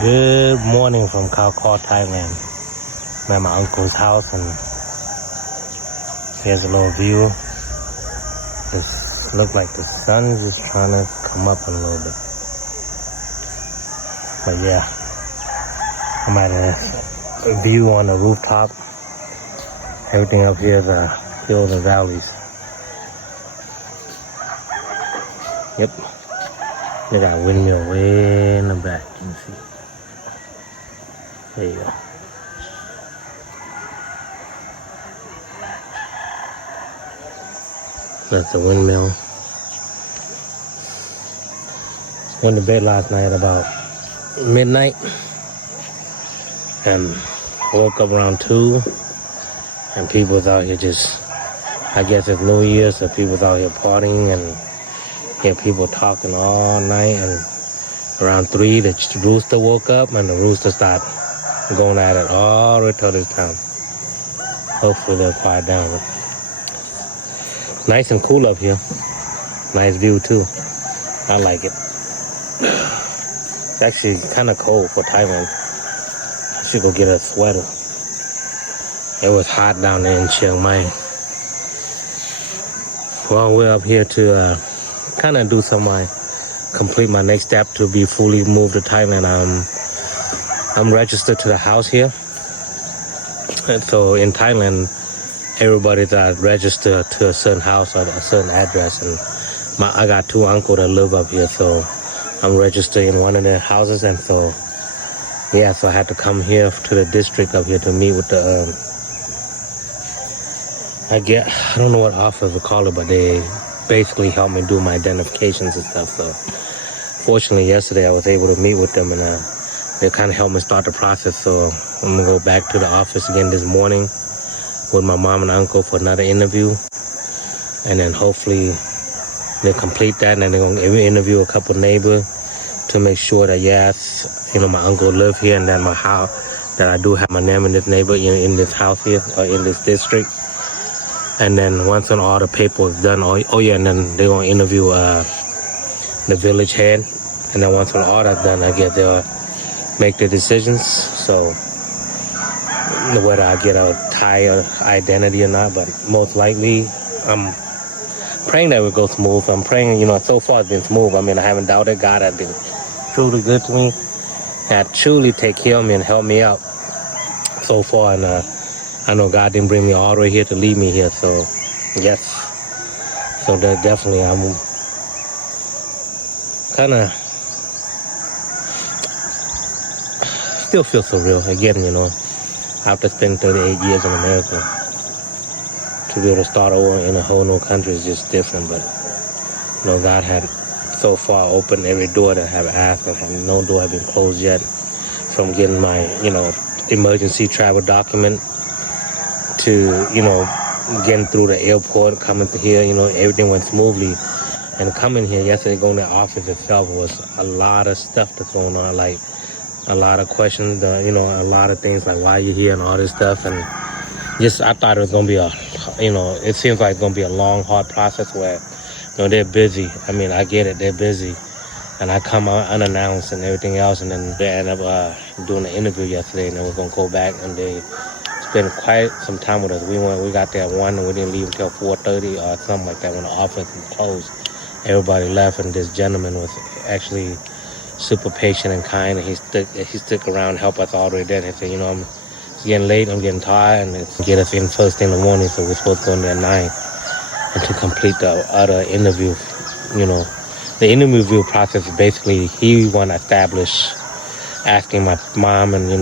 Good morning from Khao, Thailand. I'm at my uncle's house and here's a little view. It looks like the sun is just trying to come up a little bit. But yeah, I'm at a view on the rooftop. Everything up here is hills and valleys. Yep. They got a windmill way in the back, you can see. There you go. That's the windmill. Went to bed last night about midnight and woke up around 2 and people was out here just, I guess it's New Year, so people was out here partying and hear people talking all night, and around 3 the rooster woke up and the rooster started going at it all the way till this time. Hopefully they'll quiet down. Nice and cool up here. Nice view too. I like it. It's actually kind of cold for Thailand. I should go get a sweater. It was hot down there in Chiang Mai. Well, we're up here to kind of do complete my next step to be fully moved to Thailand. I'm registered to the house here. And so in Thailand, everybody's registered to a certain house or a certain address. And I got 2 uncles that live up here, so I'm registered in one of their houses. And so, yeah, so I had to come here to the district up here to meet with the, I don't know what office to call it, but they basically helped me do my identifications and stuff. So fortunately yesterday I was able to meet with them, and they kind of helped me start the process. So I'm gonna go back to the office again this morning with my mom and uncle for another interview, and then hopefully they'll complete that, and then they're gonna interview a couple neighbors to make sure that yes, my uncle live here, and then my house, that I do have my name in this neighbor in this house here or in this district. And then once all the paperwork is done, and then they're gonna interview the village head, and then once all that's done, I guess they'll make the decisions. So whether I get a Thai identity or not, but most likely I'm praying that it will go smooth. I'm praying, so far it's been smooth. I mean, I haven't doubted. God has been truly good to me, and truly take care of me and help me out so far. And I know God didn't bring me all the way here to leave me here, so yes. So that definitely I'm kind of still feel surreal again, after spending 38 years in America. To be able to start over in a whole new country is just different, but God had so far opened every door that I have asked, and no door had been closed yet, from getting my emergency travel document to getting through the airport, coming to here. Everything went smoothly, and coming here yesterday, going to the office itself was a lot of stuff that's going on, like a lot of questions, a lot of things like why you here and all this stuff. And just I thought it was gonna be it seems like it's gonna be a long, hard process where they're busy. I mean, I get it, they're busy, and I come out unannounced and everything else, and then they end up doing the interview yesterday, and then we're gonna go back, and they spent quite some time with us. We got there at 1 and we didn't leave until 4:30 or something like that when the office was closed. Everybody left, and this gentleman was actually super patient and kind, and he stuck around, help us all the way there. He said, it's getting late, I'm getting tired, and it's get us in first thing in the morning, so we're supposed to go in there at 9 and to complete the other interview. The interview process is basically he want to establish, asking my mom and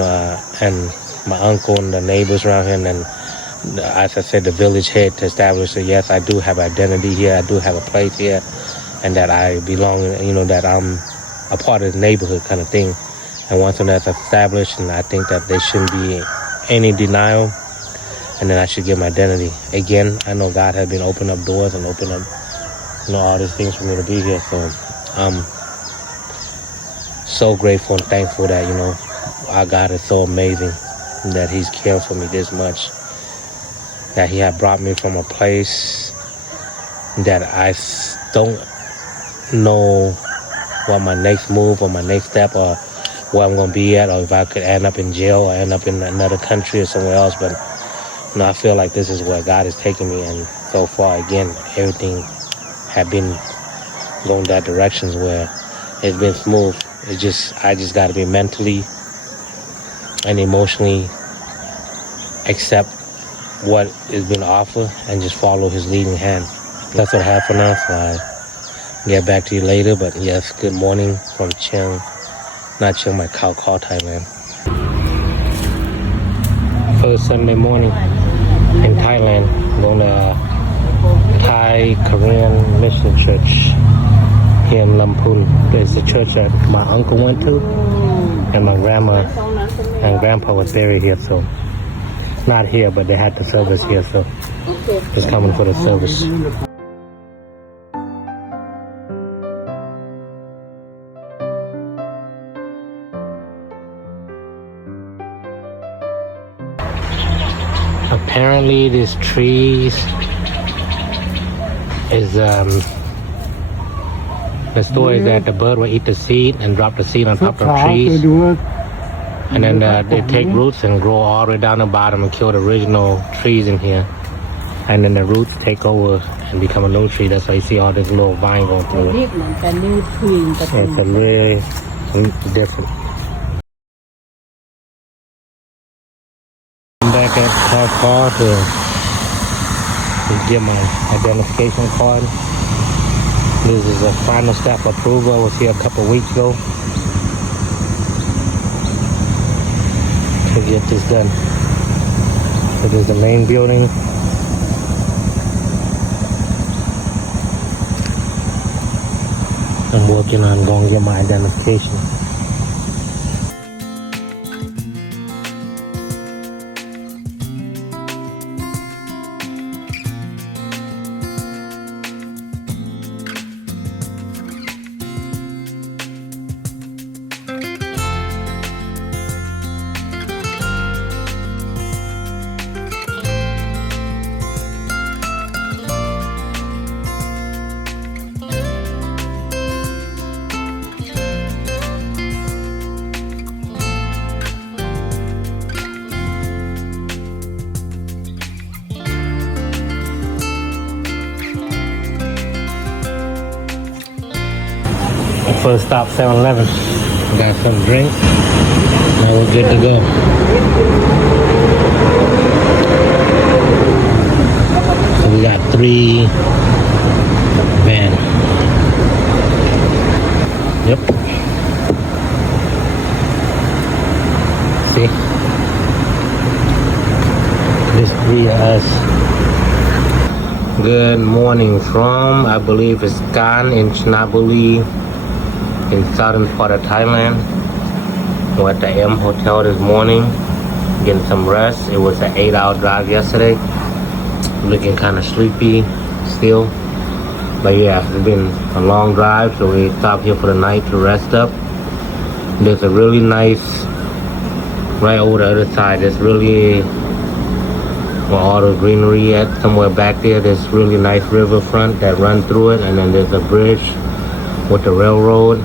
and my uncle and the neighbors around here, and then as I said, the village head to establish that yes, I do have identity here, I do have a place here, and that I belong, that I'm a part of the neighborhood kind of thing. And once that's established, and I think that there shouldn't be any denial, and then I should get my identity. Again, I know God has been opening up doors and opening up, all these things for me to be here. So I'm so grateful and thankful that, our God is so amazing, that he's cared for me this much, that he had brought me from a place that I don't know what my next move or my next step or where I'm gonna be at, or if I could end up in jail or end up in another country or somewhere else. But I feel like this is where God is taking me, and so far, again, everything had been going that directions where it's been smooth. I just got to be mentally and emotionally accept what is being offered and just follow His leading hand. That's what I have for now. So I get back to you later. But yes, good morning from not Chiang Mai, Khao, Thailand. First Sunday morning in Thailand, going to Thai Korean Mission Church here in Lamphun. There's a church that my uncle went to, and my grandma and grandpa was buried here. So not here, but they had the service here. So just coming for the service. Apparently, these trees is the story is that the bird will eat the seed and drop the seed on top of the trees, and then they take roots and grow all the way down the bottom and kill the original trees in here, and then the roots take over and become a new tree. That's why you see all this little vine going through it. It's a really different. I'm back at car to get my identification card. This is a final step approval. I was here a couple weeks ago to get this done. This is the main building. I'm working on going to get my identification. First stop, 7-Eleven. Got some drinks. Now we're good to go. So we got 3 van. Yep. See? There's 3 of us. Good morning from, I believe it's Kan in Chnabuli, in southern part of Thailand. We're at the M Hotel this morning, getting some rest. It was an 8-hour drive yesterday. Looking kind of sleepy still. But yeah, it's been a long drive, so we stopped here for the night to rest up. There's a really nice, right over the other side, there's really, where all the greenery at, somewhere back there, there's really nice riverfront that runs through it, and then there's a bridge with the railroad.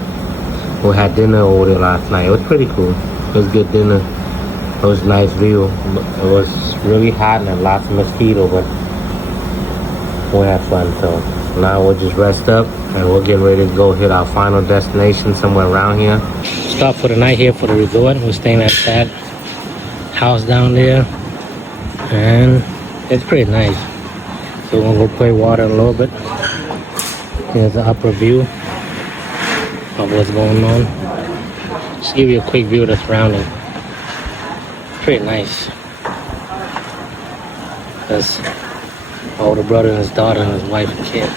We had dinner over there last night. It was pretty cool. It was good dinner. It was a nice view. It was really hot and lots of mosquito, but we had fun. So now we'll just rest up and we're getting ready to go hit our final destination somewhere around here. Stop for the night here for the resort. We're staying at that house down there, and it's pretty nice. So we're gonna go play water a little bit. Here's the upper view of what's going on. Just give you a quick view of the surrounding. Pretty nice. That's my older brother and his daughter and his wife and kid.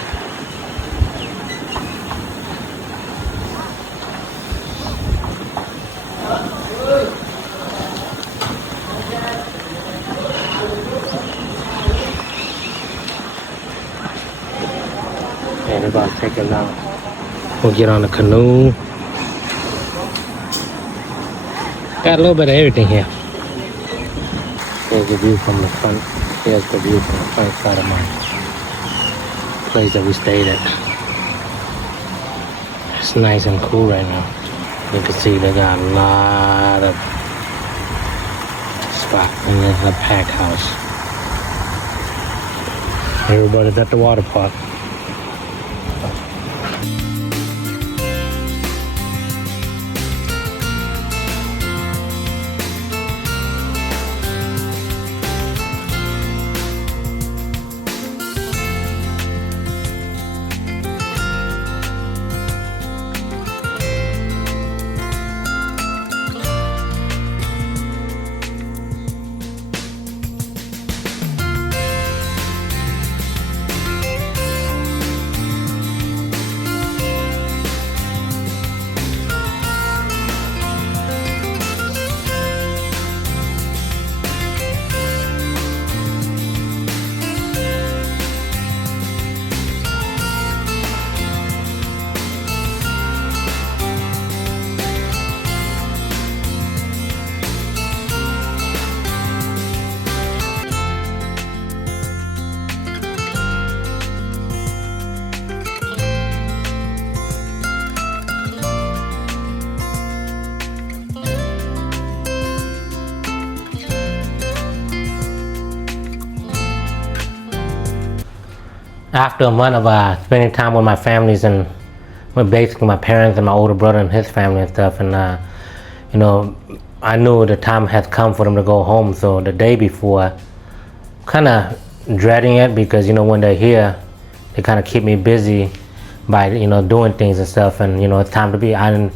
And they're about to take it out. We'll get on the canoe. Got a little bit of everything here. Here's the view from the front. Here's the view from the front side of my place that we stayed at. It's nice and cool right now. You can see they got a lot of spot in the packed house. Everybody's at the water park. After a month of spending time with my families and with basically my parents and my older brother and his family and stuff, and you know, I knew the time has come for them to go home. So the day before, kind of dreading it, because you know, when they're here, they kind of keep me busy by, you know, doing things and stuff, and you know, it's time to be. I'm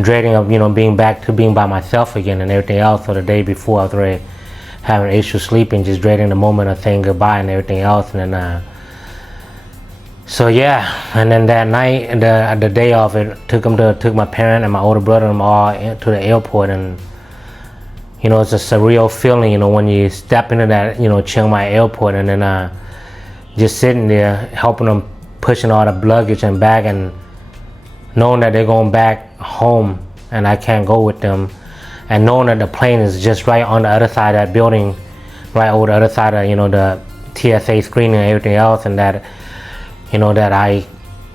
dreading of, you know, being back to being by myself again and everything else. So the day before, I was already having issues sleeping, just dreading the moment of saying goodbye and everything else, and then. So yeah, and then that night, the day of it, took my parent and my older brother and them all to the airport, and you know, it's a surreal feeling, you know, when you step into that, you know, Chiang Mai airport, and then just sitting there helping them pushing all the luggage and bag, and knowing that they're going back home and I can't go with them, and knowing that the plane is just right on the other side of that building, right over the other side of, you know, the TSA screening and everything else, and that, you know, that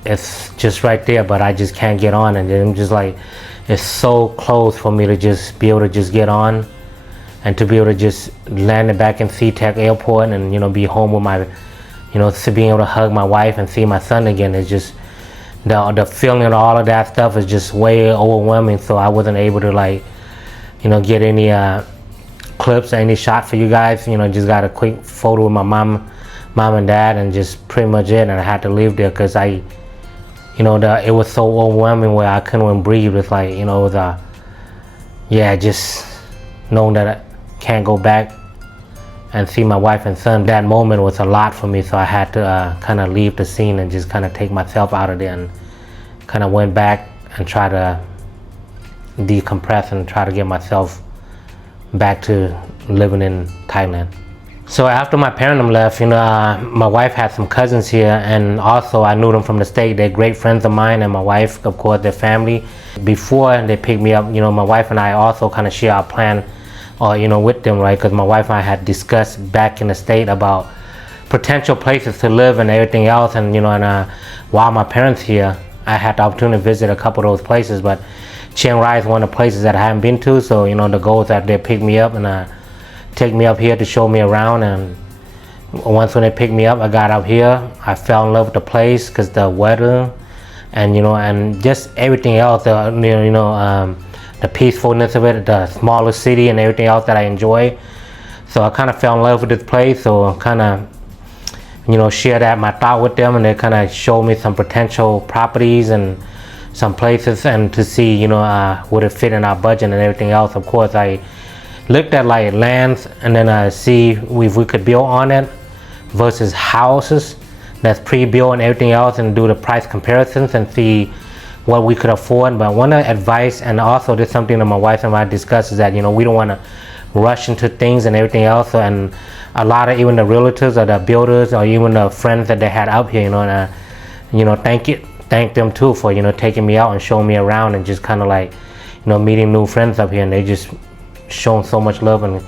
it's just right there, but I just can't get on, and I'm just like, it's so close for me to just be able to just get on, and to be able to just land it back in SeaTac airport, and you know, be home with my, you know, to being able to hug my wife and see my son again. Is just the feeling of all of that stuff is just way overwhelming. So I wasn't able to, like, you know, get any clips or any shot for you guys. You know, just got a quick photo with my mom and dad, and just pretty much it. And I had to leave there because you know, it was so overwhelming where I couldn't even breathe. It's like, you know, it was yeah, just knowing that I can't go back and see my wife and son. That moment was a lot for me, so I had to kind of leave the scene and just kind of take myself out of there, and kind of went back and try to decompress and try to get myself back to living in Thailand. So after my parents left, you know, my wife had some cousins here, and also I knew them from the state. They're great friends of mine, and my wife, of course, their family. Before they picked me up, you know, my wife and I also kind of share our plan, you know, with them, right? Because my wife and I had discussed back in the state about potential places to live and everything else, and you know, and while my parents here, I had the opportunity to visit a couple of those places, but Chiang Rai is one of the places that I haven't been to. So you know, the goal is that they pick me up and take me up here to show me around. And once when they picked me up, I got up here, I fell in love with the place because the weather, and you know, and just everything else, the peacefulness of it, the smaller city and everything else that I enjoy. So I kind of fell in love with this place. So kind of, you know, share that my thought with them, and they kind of showed me some potential properties and some places, and to see, you know, would it fit in our budget and everything else. Of course, I looked at like lands, and then see if we could build on it versus houses that's pre-built and everything else, and do the price comparisons and see what we could afford. But one advice, and also this is something that my wife and I discussed, is that, you know, we don't want to rush into things and everything else. And a lot of even the realtors or the builders or even the friends that they had up here, you know, and you know, thank them too for, you know, taking me out and showing me around, and just kind of like, you know, meeting new friends up here, and they just shown so much love, and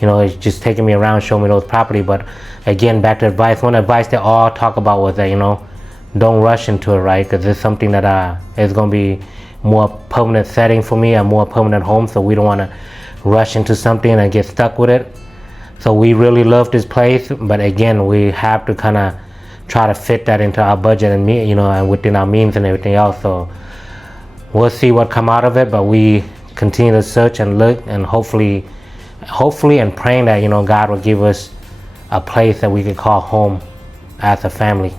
you know, it's just taking me around, showing me those property. But again, back to advice, one advice they all talk about was that, you know, don't rush into it, right? Because it's something that is going to be more permanent setting for me, a more permanent home, so we don't want to rush into something and get stuck with it. So we really love this place, but again, we have to kind of try to fit that into our budget and and within our means and everything else. So we'll see what come out of it, but we continue to search and look, and hopefully and praying that God will give us a place that we can call home as a family.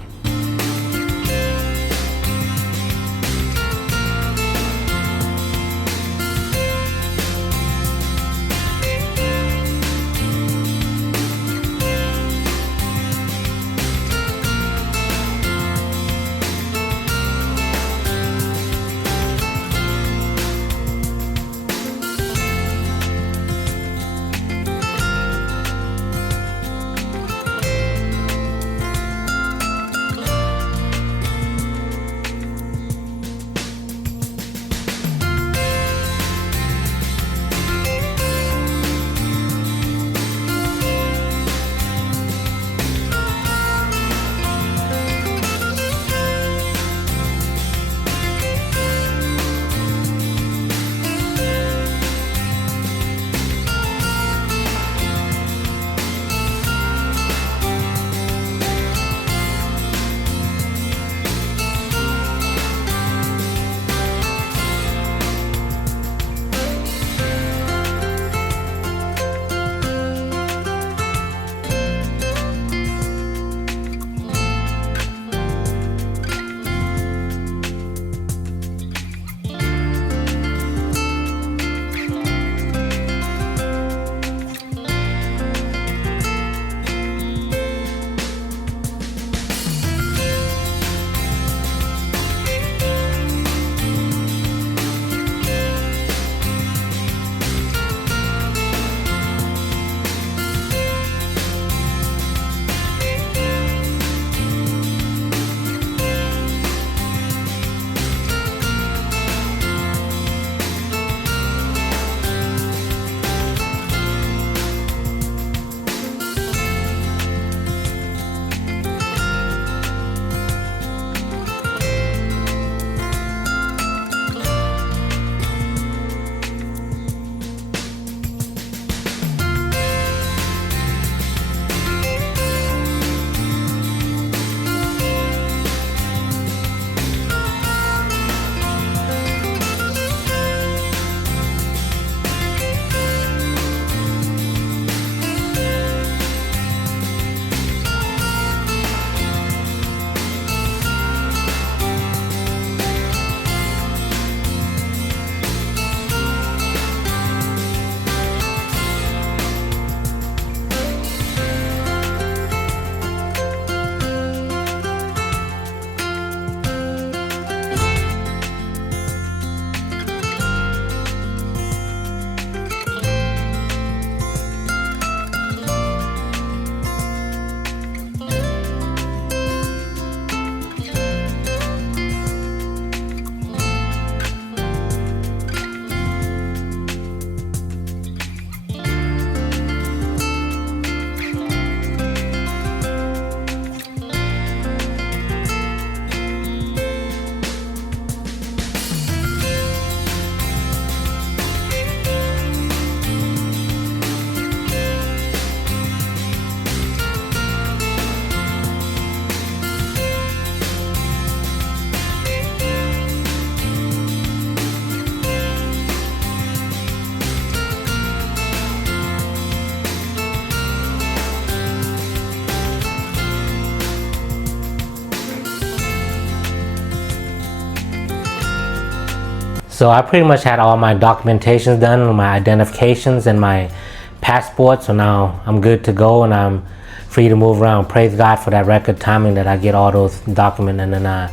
So I pretty much had all my documentations done, my identifications and my passport. So now I'm good to go and I'm free to move around. Praise God for that record timing that I get all those documents. And then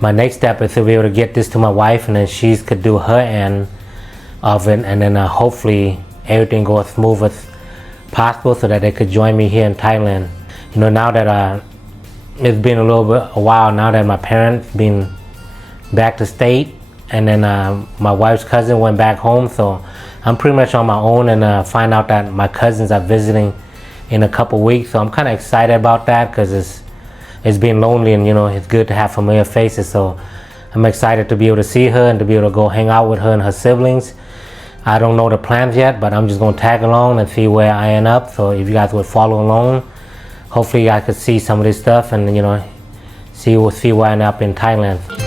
my next step is to be able to get this to my wife, and then she could do her end of it, and then hopefully everything goes smooth as possible so that they could join me here in Thailand. Now that it's been a while now that my parents been back to state, and then my wife's cousin went back home, so I'm pretty much on my own, and find out that my cousins are visiting in a couple weeks, so I'm kind of excited about that because it's been lonely, and it's good to have familiar faces. So I'm excited to be able to see her and to be able to go hang out with her and her siblings. I don't know the plans yet, but I'm just going to tag along and see where I end up. So if you guys would follow along, hopefully I could see some of this stuff and, you know, see where I end up in Thailand.